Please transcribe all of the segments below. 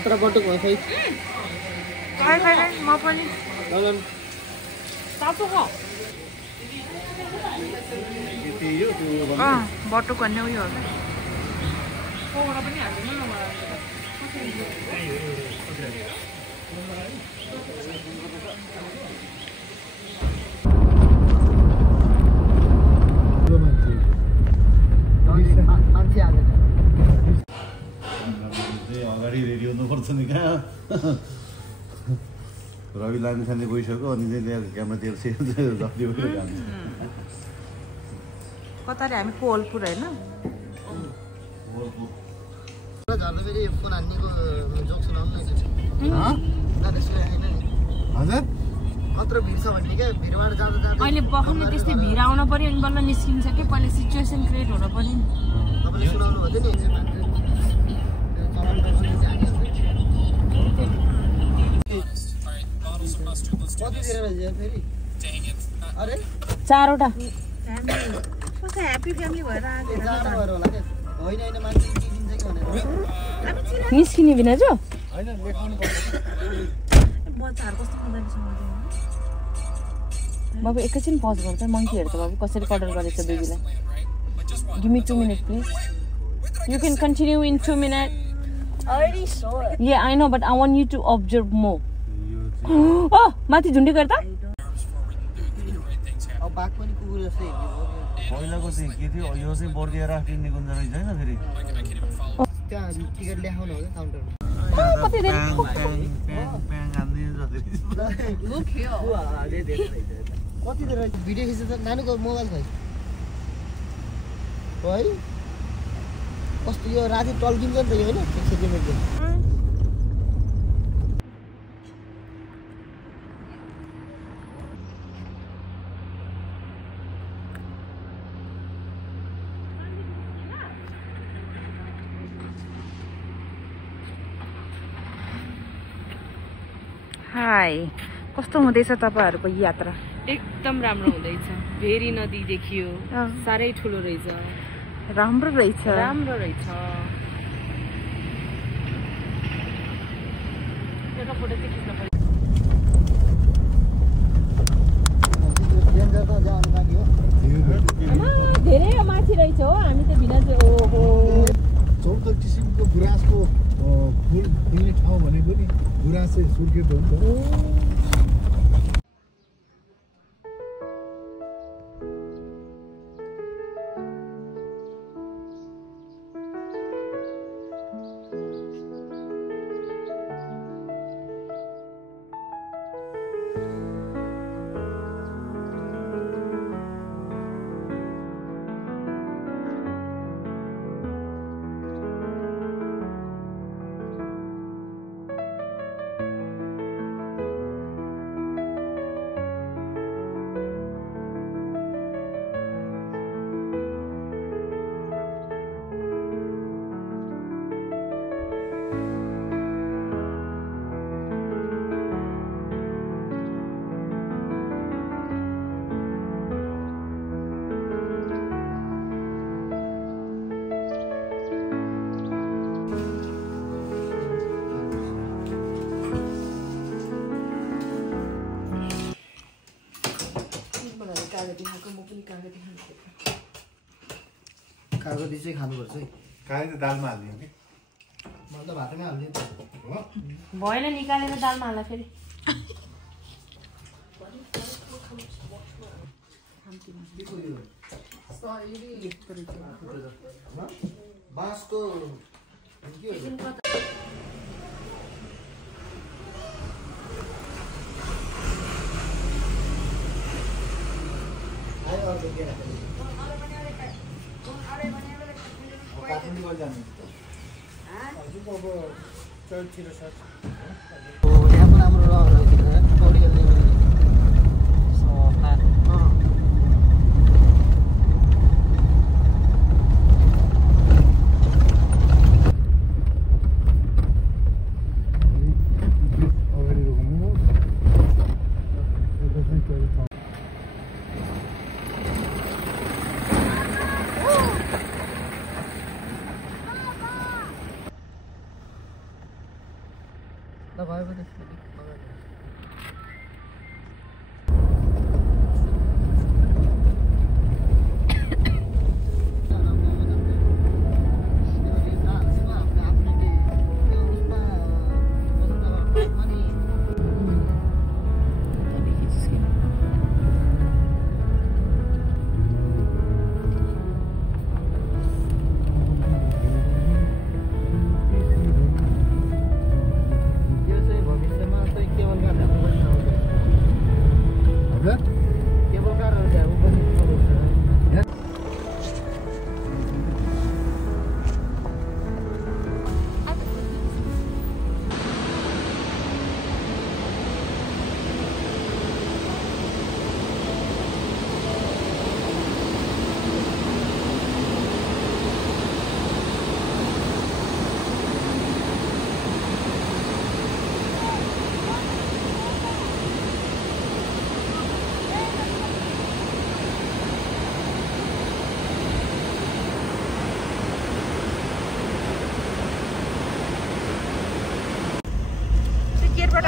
खतरा बटुक हो खै खाइ म पनि तातो खा बटुक भन्ने उयो हो क्या अगाडि रेडी हुनुपर्छ नि कहाँ रवि लाने खाने गइसक्यो अनि चाहिँ क्यामेरा तेर्छ कताले हामी कोलपुर होइन फोन हान्नेको जोक सुनाउनु कत्रो भिड छ भन्ने क्या भिडबाट जाँदा जाँदा अहिले बखर्ने त्यस्तै भिड आउन पर्यो अनि बल्ल निस्किन्छ कि पहिला सिचुएसन क्रिएट हुन पर्यो नि तपाईँले सुनाउनु भयो नि कति दिएर फेरि अरे 4 वटा कस्तो ह्यापी फ्यामिली भएर आएको जाडो भएर होला क्या होइन होइन मान्छे किन्छ कि भनेर निस्किने बिना जो होइन लेखाउनु पर्छ बच्चाहरू कस्तो मजाले समाउँदैन बाबु एकैछिन पज गर्छ मङ्की हेर्छ बाबु कसरी कलर गरेछ बेबीलाई give me 2 minutes please you can continue in 2 minutes already saw it Yeah, I know, but I want you to observe more. Oh, माथि झुन्डी गर्दा? अब बाघ पनि कुकुर जस्तै पहिलाको चाहिँ के थियो यो चाहिँ बर्दिया राफ्टिङ निकुञ्ज रहेछ हैन फेरि त्यहाँ टिकट ल्याउनु हो काउन्टरमा कति धेरै look here कति धेरै भिडियो खिच्दा नानुको मोबाइल खै है कस्तो यो राति टल्किन्छ नि त यो होइन सेन्टिमेन्टले हाय कस्तो हुँदैछ तपाईहरुको यात्रा एकदम राम्रो हुँदैछ भेरी नदी देखियो सारै ठुलो रहेछ राम्रो रहेछ राम्रो रहेछ एउटा फोटो चाहिँ खिच्न पर्छ डेन्जर त जानु बाँकी हो धेरै माथि रहेछ हो हामी त भिना ओहो 14 किसिमको गुराँसको फुल फुल्ने ठाउँ भनेको नि गुराँस चाहिँ सुर्खेत हो नि त कागती चाहिँ खानुपर्छ है कागती दालमा हाल्दियो कि म त भातमै हाल्दिएँ हो भएन निकालेर दालमा हाल्दा फेरि बाँसको लगाएको त्यसले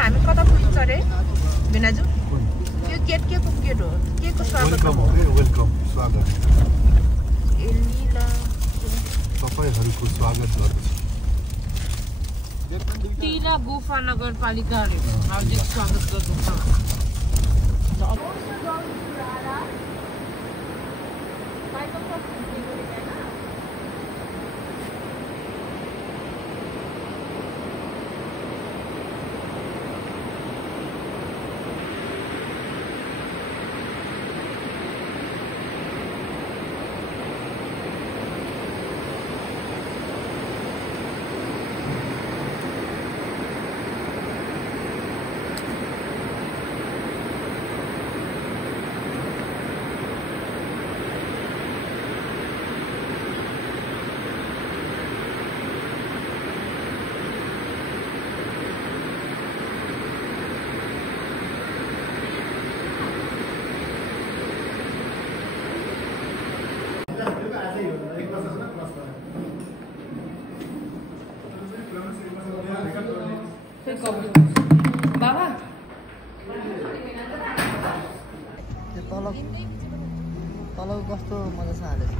हामी कता पुगिन्छ रे बिनाजु यो गेट के को गेट हो के को स्वागत वेलकम स्वागत एलिला तपाईहरुको स्वागत गर्छु तिला गुफा नगरपालिकाले हार्दिक स्वागत गर्दछ बाबा तल कस्तो मजा छ हालेछ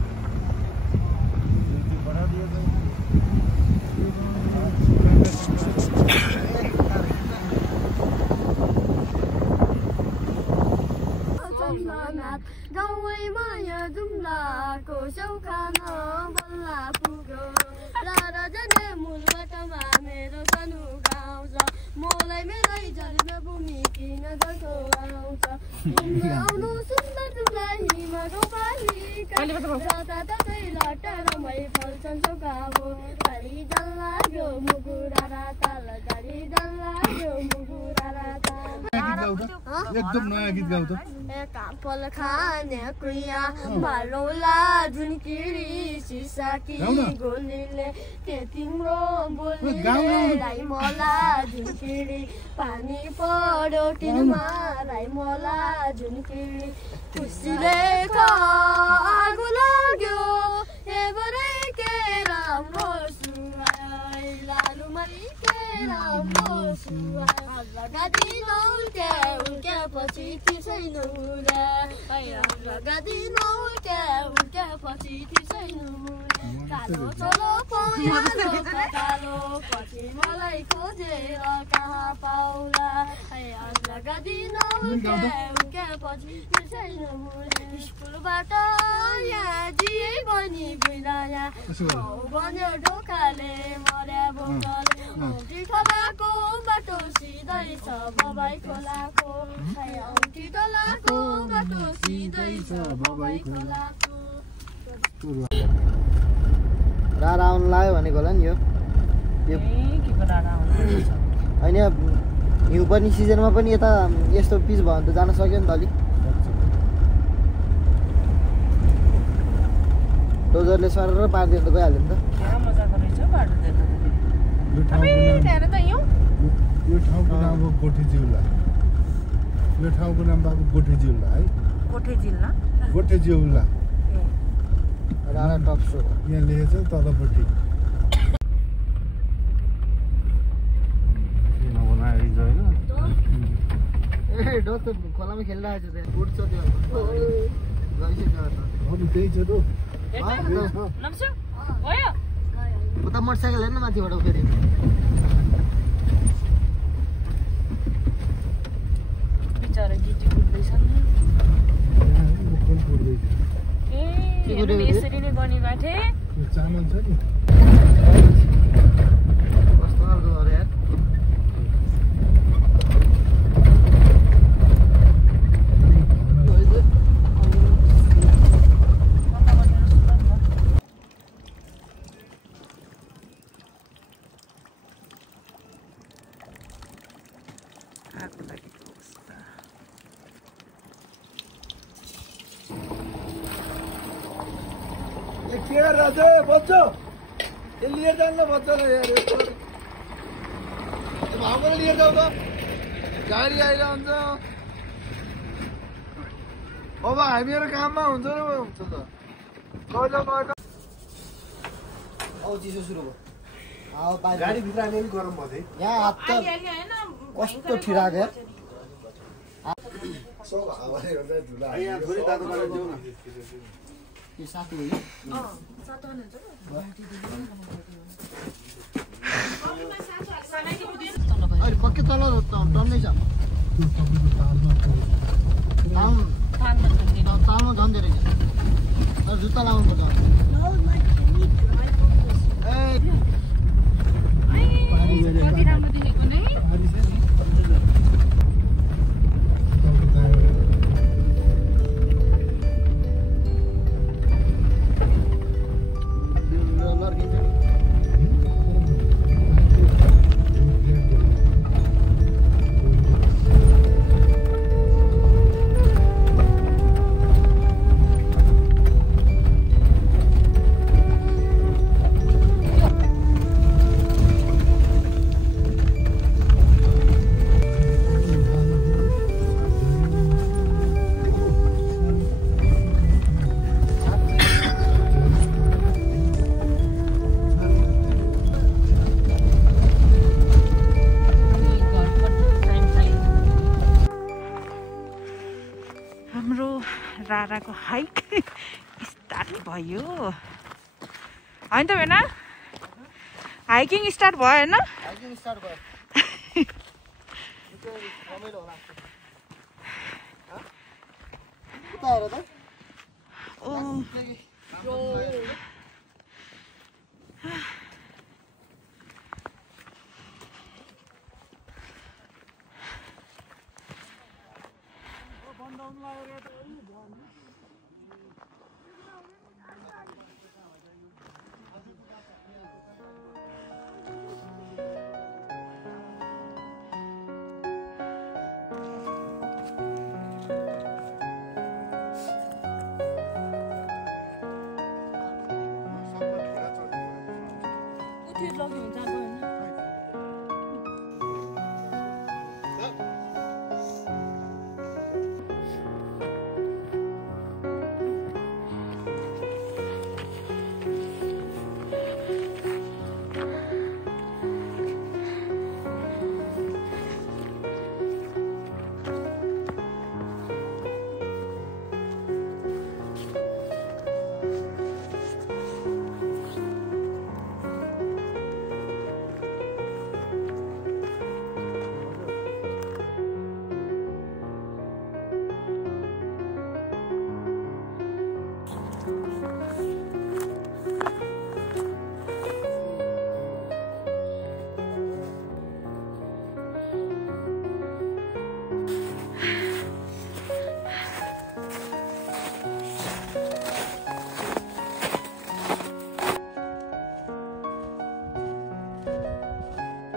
गाउँमै माया जुम्लाको सौखामा बल्ला पुग्यो र जने मूलबाटमा मेरो सानो गाउँ छ मलाई मेरै जन्मभूमि किन जसो आउँछ आउनु सुन्दर जुम्ला हिमाको पालिका जताततै लट्टा रमाइ फल्छन् सौकाको घरि जल लाग्यो मुगुरा राताल घरि जल लाग्यो मुगुरा राताल एकदम नयाँ गीत गाउ त कापल खाने कुया भालोला झुन्किरी सिसाकी गोलीले के तिम्रो बोलीलाई मला झुन्किरी पानी पर्यो तिनमा राई मला झुन्किरी खुसीले आगो लाग्यो एबरै के राम्रो सुहाई लालुमै के राम्रो सुहाई लगादिन उल्के पछि त्यसैन लगादिन उल्के पछि त्यसैन कालो चलो कालो पछि मलाई खोजेर कहाँ पाउला लगादिन उल्के पछि त्यसैन स्कुलबाट यहाँ जिए बनी बिलाया बन्यो ढोकाले मर्या बोतल औँठी खोलाको बाटो सिधै छ बबाई खोलाको औँठी खोलाको बाटो सिधै छ बबाई खोलाको राडा आउनु लाग्यो भनेको होला नि यो होइन हिउँ पर्ने सिजनमा पनि यता यस्तो पिच भयो भने त जान सक्यो नि त अलिक डोजरले सरेर पारिदियो त गइहाल्यो नि त यो ठाउँको नाम हो गोठे जिउला यो ठाउँको नाम बाबु गोठे जिउला है गोठे जिउला राडा टप सो यहाँ लेखेको छ तलपट्टि बनायो फेभरेट हो त्यो खोलामा खेलिरहेको छ त्यहाँ उड्छ त्यो गइसक्यो अनि त्यही छ त नम्सु गयो उता मोटरसाइकल हेर्न माथिबाट फेरि बिचरा गिटी कुट्दैछ नि यसरी नै बनी बाटे चामल छ नि कस्तो खालको घर यार के राजा बच्चो ये लिएर जान्न बच्चालाई यार भाउबाट लिएर जाऊ त गाडी आइरहन्छ अब हामीहरू काममा हुन्छ नि हुन्छ त औ चिसो सुरु भयो गाडी भित्र आने नि गरम भयो यहाँ हात त कस्तो ठिराको यार सब हावाले गर्दा झुला यहाँ थोरै तातो पानी दिउ न यो साथी हो अहिले पक्कै तल टन्नै छ तालमा झन् धेरै जुत्ता लाउनु पर्छ कति राम्रो देखेको नै राराको हाइक स्टार्ट भयो होइन त बेना हाइकिङ स्टार्ट भयो होइन हाइकिङ स्टार्ट भयो रमाइलो होला उता हेर त ओ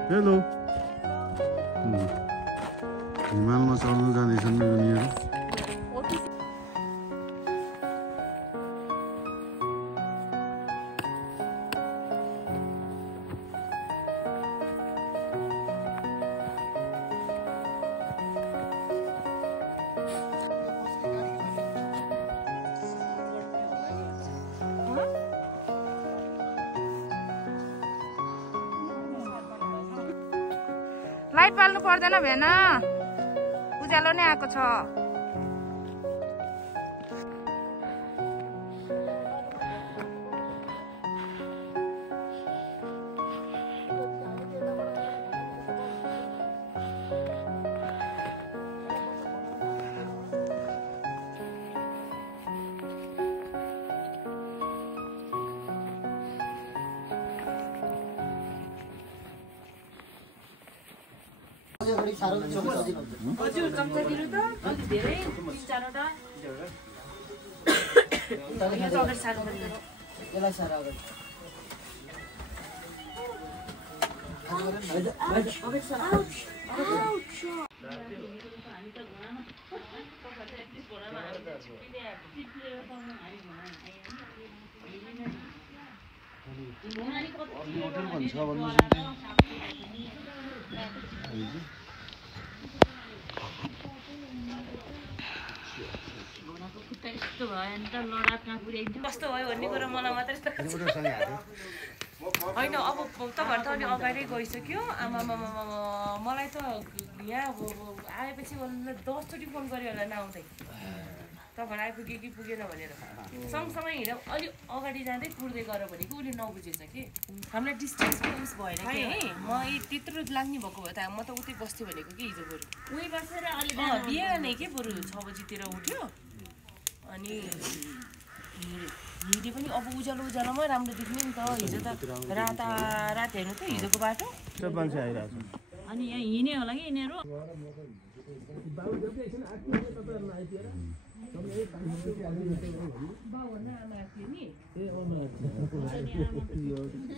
हेलो हिमालमा चढ्नु जाँदैछन् उनीहरू लाइट बाल्नु पर्दैन भेना पूजा उज्यालो नै आएको छ। हजुर चम्चा दिनु त अलि धेरै 3-4 वटा यो त अगाडि सार्नु पर्छ यसलाई सारा अगाडि होटल भन्छ भन्नु कस्तो भयो भन्ने कुरा मलाई मात्रै होइन। अब तपाईँहरू त अनि अगाडि गइसक्यो। आमा मलाई त यहाँ आएपछि 10 चोटि फोन गर्यो होला नआउँदै तपाईँहरू आइपुग्यो कि पुगेन भनेर। सँगसँगै हिँड्यो अलि अगाडि जाँदै कुर्दै गऱ्यो भने कि उसले नबुझेछ कि हामीलाई डिस्टेन्सको उस भएन कि है। म त्यत्रो लाग्ने भएको भए त म त उतै बस्थेँ भनेको कि हिजो बरु उही बसेर अलि बिहान नै के बरु 6 बजीतिर उठ्यो अनि हिँडे पनि अब उज्यालोमा राम्रो देख्ने नि त। हिजो त रात हेर्नु त हिजोको बाटो मान्छे आइरहेको छ अनि यहाँ हिँड्ने होला कि यिनीहरू।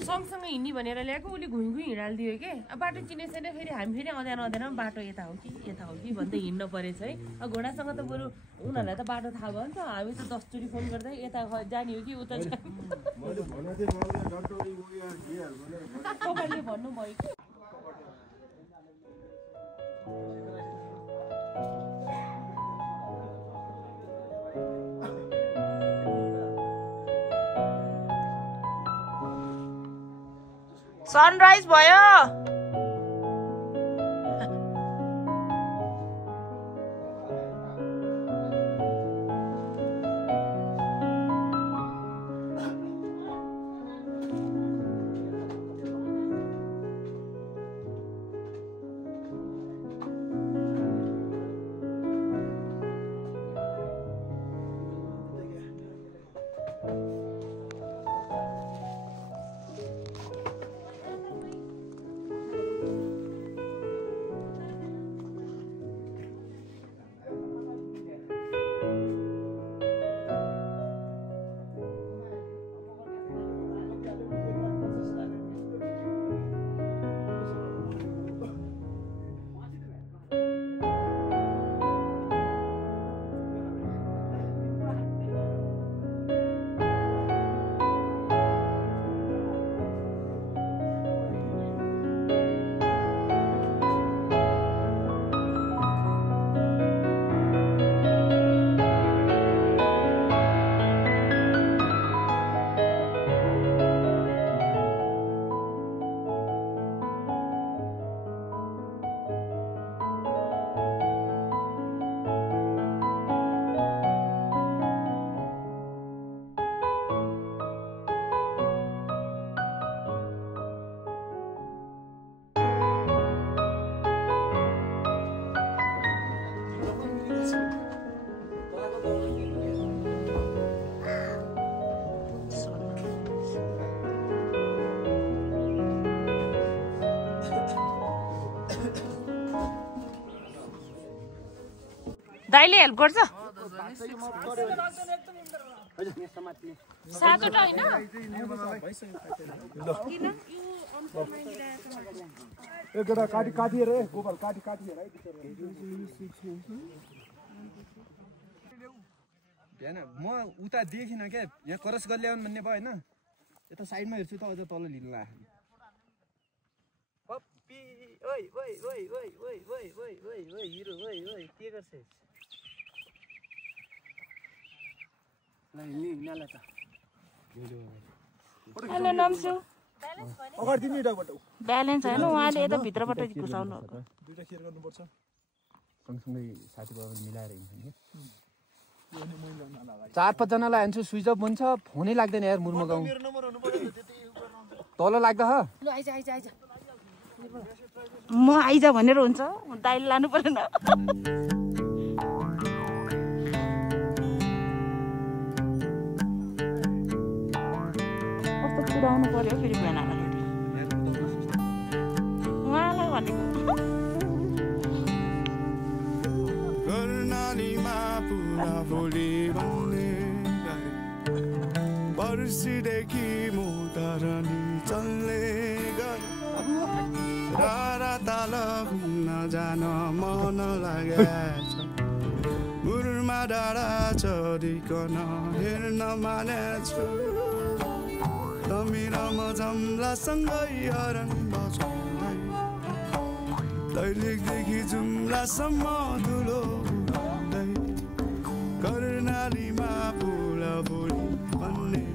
सँगसँगै हिँड्ने भनेर ल्याएको उसले घुइँ हिँडालिदियो कि अब बाटो चिनेको छैन। फेरि हामी फेरि आउँदैन बाटो यता हो कि भन्दै हिँड्न परेछ है। अब घोडासँग त बरु उनीहरूलाई त बाटो थाहा भयो नि त। हामी त 10 चोटि फोन गर्दै यता जाने हो कि उता जाने तपाईँले भन्नुभयो कि सनराइज भयो। दाइले हेल्प गर्छ सातवटा हैन एकटा काटी हेर गोपाल काटी हेर है हैन म उता देखिन के यहाँ क्रस गरि ल्याउन भन्ने भयो हैन यता साइडमा हेर्छु त अझ तल लिन ला पप्पी ओइ ओइ ओइ ओइ ओइ ओइ ओइ ओइ ओइ हिरो ओइ ओइ के गर्छस् हेलो नमसु अगाडि दिनु यताबाट ब्यालेन्स हैन उहाँले यता भित्रबाट घुसाउनु दुईटा शेयर गर्नु पर्छ सँगसँगै साथीभाइहरू मिलाएर हिँड्छन् कि 4-5 जनालाई हान्छु स्विच अफ हुन्छ फोनै लाग्दैन यार मुर्मो गाउँ तल लाग्दा ल आइज आइज आइज म आइज भनेर हुन्छ दाइले लानु पर्दैन कस्तो कुदाउनु पर्यो फेरि बेनालाई उहाँलाई भनेको कर्णालीमा पुरा भोलि भन्ने वर्षदेखि म धरनी चल्ने गरे रारा ताल घुम्न जान मन लागेछ मुरमा डाँडा चढिकन हेर्न मानेछु तमी र म जम्लासँगै हरन बजाउँदै दैलेखदेखि जुम्लासम्म धुलो उडाउँदै कर्णालीमा पुरा भोलि भन्ने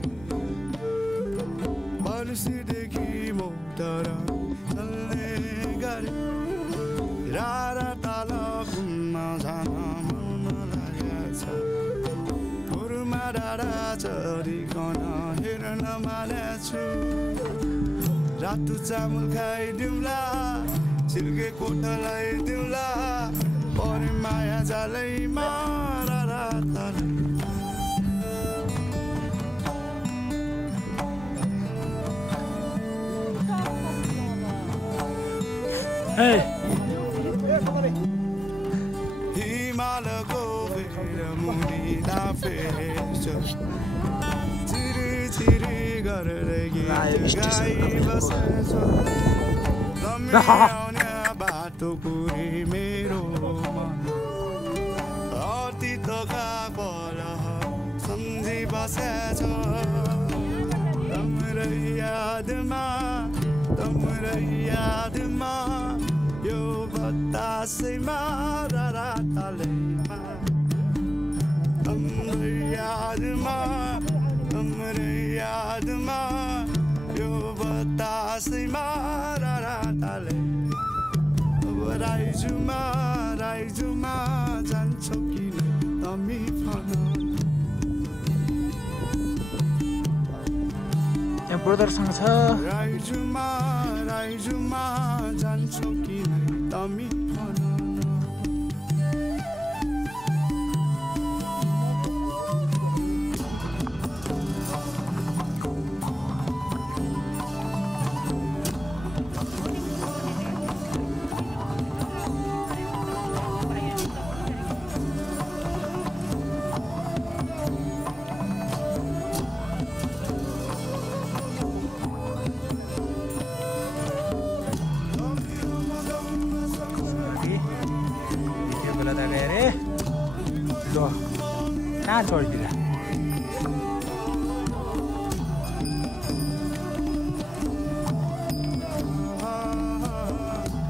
वर्षदेखि म धरनी चल्ने गरे रारा ताल घुम्न जान मन लागेछ मुरमा डाँडा चढिकन हेर्न मानेछु रातो चामल खाइदिउँला छिल्के कोठालाई दिउँला परे माया जालैमा रारा ताल हिमालको मुनि फेर्छ चिरी चिरी गरेर गीत गाइबसेछ तमी आउने बाटो पुरी मेरो मन अतीतका पलहरू सम्झिबसेछ तम्रै यादमा यो बतासैमा रारा तालैमा तम्रै यादमा यो बतासैमा रारा तालैमा अब राइजुमा जान्छौ किन तमी फन यहाँ ब्रदरसँग छ राइजुमा जान्छौ किन तमी फन कहाँ चढिदिला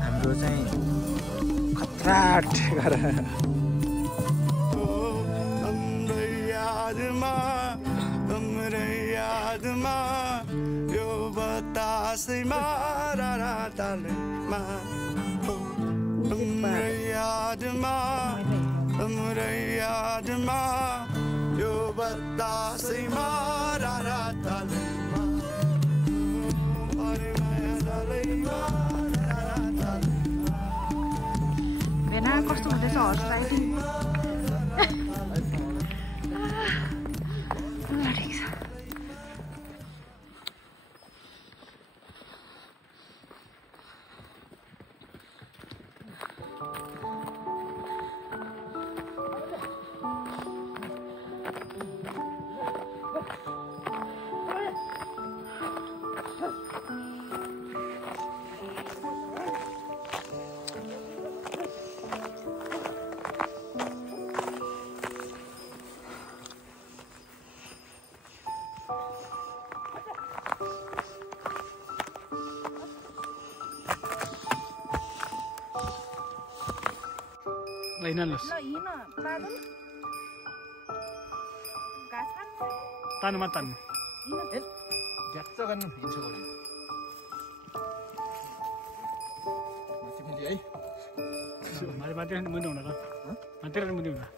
हाम्रो चाहिँ खतरा ठेगार तम्रै यादमा यो बतासैमा रारा तालैमा तम्रै यादमा यो बतासैमा रारा तालैमा परे माया जालैमा रारा तालैमा बेना कस्तो हुँदैछ हर्स राइडिङ हिँड्नुहोस् तान्नु मात्र तान्नु ज्याच्च गर्नु हिँड्छु है Mati mundur mana kan? Mati kan mundur mana?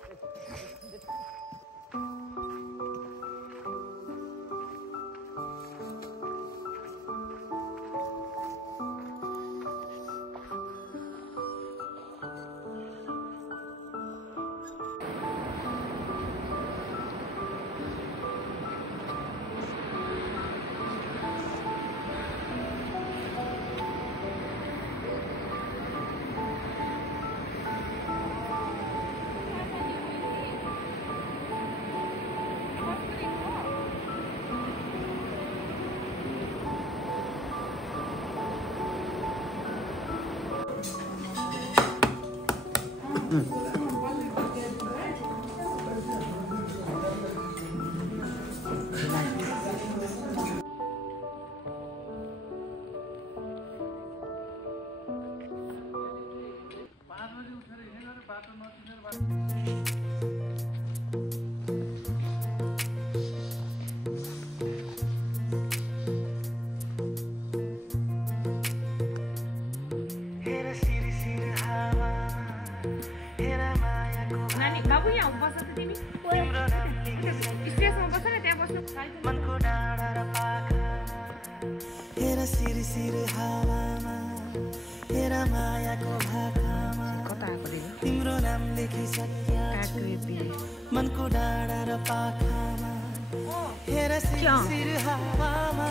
मनको डाँडा र पाखामा हेर सिर हावामा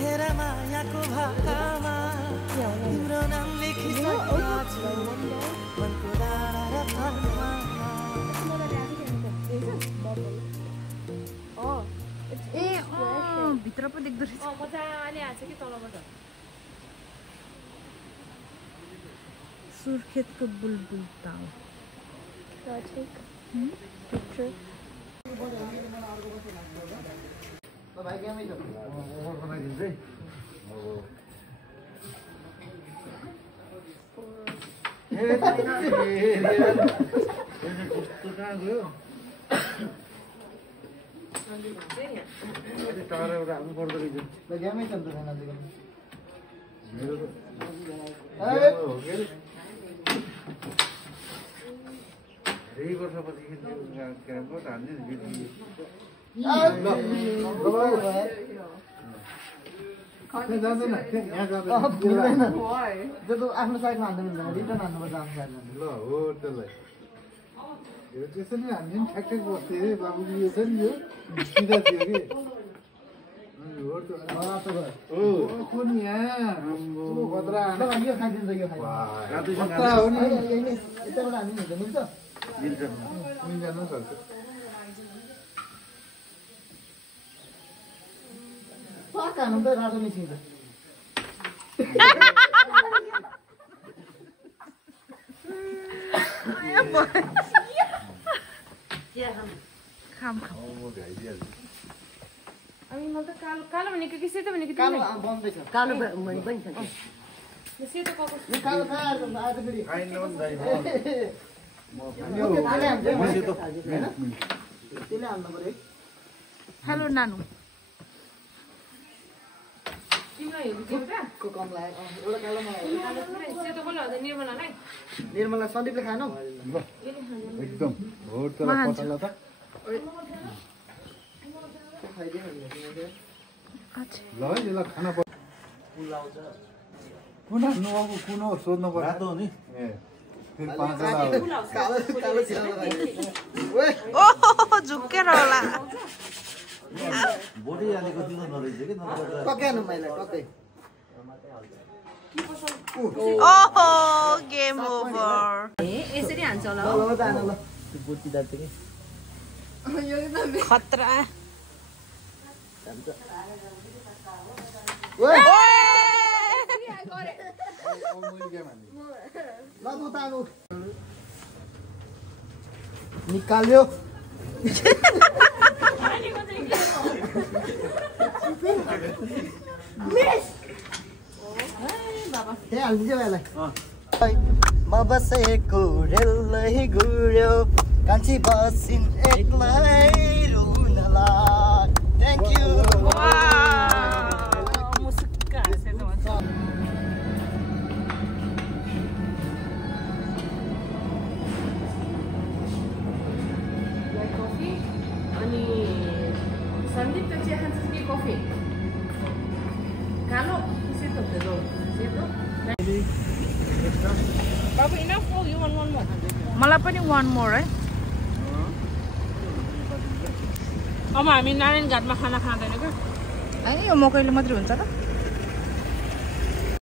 हेर मायाको भाकामा तिम्रो नाम लेखिसकेको छु मनको डाँडा र पाखामा भित्र पो देख्दो रहेछ मजाले आछ कि तलबाट सुर्खेतको बुलबुल ताल आफ्नो साइडमा हान्नु मिल्दैन रिटर्न हान्नुपर्छ आफ्नो साइडमा ल हो त्यसलाई यो त्यसरी हामी पनि ठ्याक्कै बस्थ्यो अरे बाबुजी यो छ नि यो सिधा थियो कि कुन यहाँ भद्रा यो खाइदिन्छ यो भद्रा हो नि यताबाट हामी हिँड्छ मिल्छ मिल्दैन सक्छ पाक हानु त रातो निस्किन्छ अनि म त कालो कालो भनेको कि सेतो भनेको कालो बन्दैछ कालो पनि छ सेतो कको यो कालो खाएर आज फेरि त्यसले हाल्नु पर्यो हेलो नानु तिम्रो हेर्नु एउटा कम लाग्यो एउटा कालोमा सेतो कसले हुन्छ निर्मलालाई निर्मला सन्दीपले खानु एकदम हो त्यसलाई पठाला त ल है यसलाई खाना कुन नुहाको कुन हो सोध्नु पर्यो रातो हो नि ए फेरि पाँचवटा कालो कालो ओहो झुक्केर होला बोडी हालेको दिनु नरहेछ कि टक्कै हाल्नु मैले टक्कै ओहो गेम ओभर यसरी हान्छ होला ल ल जान ल त्यो बुटी दाल्छ कि खतरा ओए गरे मैले के मान्ने ल उतानु निकाल्यो त्यही हालिदिन्छ यसलाई म बसेको रेलै गुड्यो कान्छी बसिन् एक्लै रुनला थ्याङ्क यू सन्दीप त चिया खान्छ कि कफी कालो सेतो सेतो बाबु इनफ हो यु वान मोर मलाई पनि 1 मोर है अब हामी नारायण घाटमा खाना खाँदैन क्या हैन यो मकैले मात्रै हुन्छ त